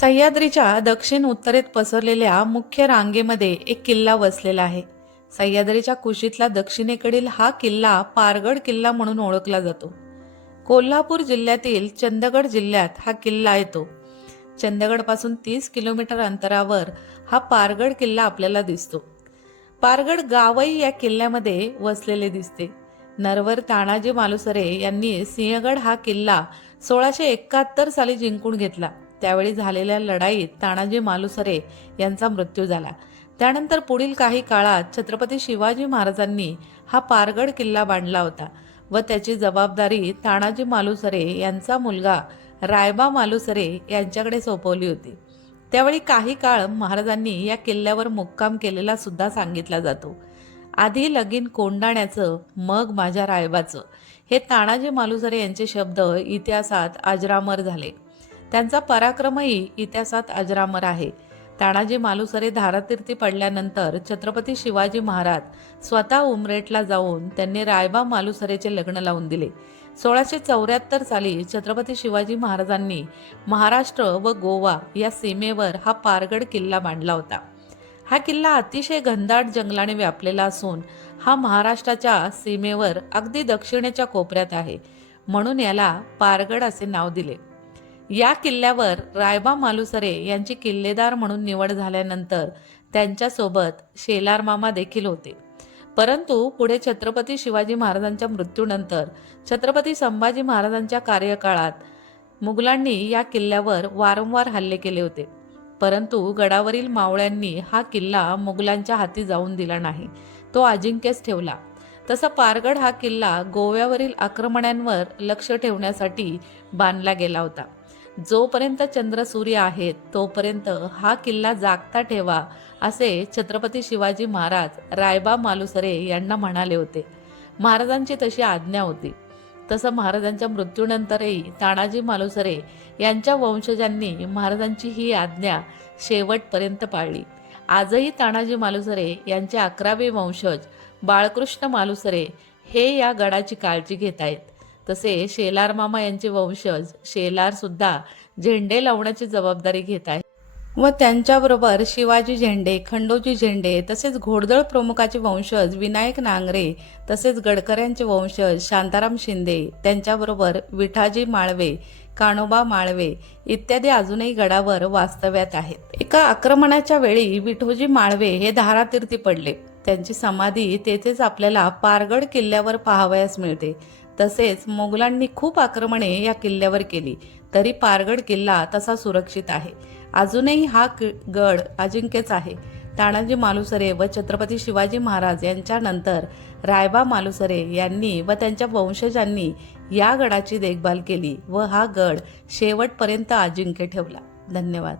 सह्याद्रीच्या दक्षिण उत्तरेत पसरलेल्या मुख्य रांगेमध्ये एक किल्ला वसलेला आहे. सह्याद्रीच्या कुशीतला दक्षिणेकडील हा किल्ला पारगड किल्ला म्हणून ओळखला जातो. कोल्हापूर जिल्ह्यातील चंदगड जिल्ह्यात हा किल्ला येतो. चंदगडपासून तीस किलोमीटर अंतरावर हा पारगड किल्ला आपल्याला दिसतो. पारगड गावही या किल्ल्यामध्ये वसलेले दिसते. नरवर तानाजी मालुसरे यांनी सिंहगड हा किल्ला सोळाशे एकाहत्तर साली जिंकून घेतला. त्यावेळी झालेल्या लढाईत तानाजी मालुसरे यांचा मृत्यू झाला. त्यानंतर पुढील काही काळात छत्रपती शिवाजी महाराजांनी हा पारगड किल्ला बांधला होता व त्याची जबाबदारी तानाजी मालुसरे यांचा मुलगा रायबा मालुसरे यांच्याकडे सोपवली होती. त्यावेळी काही काळ महाराजांनी या किल्ल्यावर मुक्काम केलेला सुद्धा सांगितला जातो. आधी लगीन कोंडाण्याचं मग माझ्या रायबाचं हे तानाजी मालुसरे यांचे शब्द इतिहासात अजरामर झाले. त्यांचा पराक्रमही इतिहासात अजरामर आहे. तानाजी मालुसरे धारातीर्थी पडल्यानंतर छत्रपती शिवाजी महाराज स्वतः उमरेटला जाऊन त्यांनी रायबा मालुसरेचे लग्न लावून दिले. सोळाशे चौऱ्याहत्तर साली छत्रपती शिवाजी महाराजांनी महाराष्ट्र व गोवा या सीमेवर हा पारगड किल्ला बांधला होता. हा किल्ला अतिशय घनदाट जंगलाने व्यापलेला असून हा महाराष्ट्राच्या सीमेवर अगदी दक्षिणेच्या कोपऱ्यात आहे. म्हणून याला पारगड असे नाव दिले. या किल्ल्यावर रायबा मालुसरे यांची किल्लेदार म्हणून निवड झाल्यानंतर त्यांच्यासोबत शेलार मामा देखील होते. परंतु पुढे छत्रपती शिवाजी महाराजांच्या मृत्यूनंतर छत्रपती संभाजी महाराजांच्या कार्यकाळात मुघलांनी या किल्ल्यावर वारंवार हल्ले केले होते. परंतु गडावरील मावळ्यांनी हा किल्ला मुघलांच्या हाती जाऊन दिला नाही. तो अजिंक्यच ठेवला. तसा पारगड हा किल्ला गोव्यावरील आक्रमणांवर लक्ष ठेवण्यासाठी बांधला गेला होता. जोपर्यंत चंद्र सूर्य आहेत तोपर्यंत हा किल्ला जागता ठेवा असे छत्रपती शिवाजी महाराज रायबा मालुसरे यांना म्हणाले होते. महाराजांची तशी आज्ञा होती. तसं महाराजांच्या मृत्यूनंतरही तानाजी मालुसरे यांच्या वंशजांनी महाराजांची ही आज्ञा शेवटपर्यंत पाळली. आजही तानाजी मालुसरे यांचे अकरावे वंशज बाळकृष्ण मालुसरे हे या गडाची काळजी घेत आहेत. तसे शेलार मामा यांचे वंशज शेलार सुद्धा झेंडे लावण्याची जबाबदारी घेत आहेत. व त्यांच्याबरोबर शिवाजी झेंडे खंडोजी झेंडे तसेच घोडदळ प्रमुखाचे वंशज विनायक नांगरे तसेच गडकऱ्यांचे वंशज शांताराम शिंदे त्यांच्याबरोबर विठाजी माळवे काणोबा माळवे इत्यादी अजूनही गडावर वास्तव्यात आहेत. एका आक्रमणाच्या वेळी विठोजी माळवे हे धारातीर्थी पडले. त्यांची समाधी तेथेच आपल्याला पारगड किल्ल्यावर पाहावयास मिळते. तसेच मोगलांनी खूप आक्रमणे या किल्ल्यावर केली. तरी पारगड किल्ला तसा सुरक्षित आहे. अजूनही हा कि- गड अजिंक्यच आहे. तानाजी मालुसरे व छत्रपती शिवाजी महाराज यांच्यानंतर रायबा मालुसरे यांनी व त्यांच्या वंशजांनी या गडाची देखभाल केली व हा गड शेवटपर्यंत अजिंक्य ठेवला. धन्यवाद.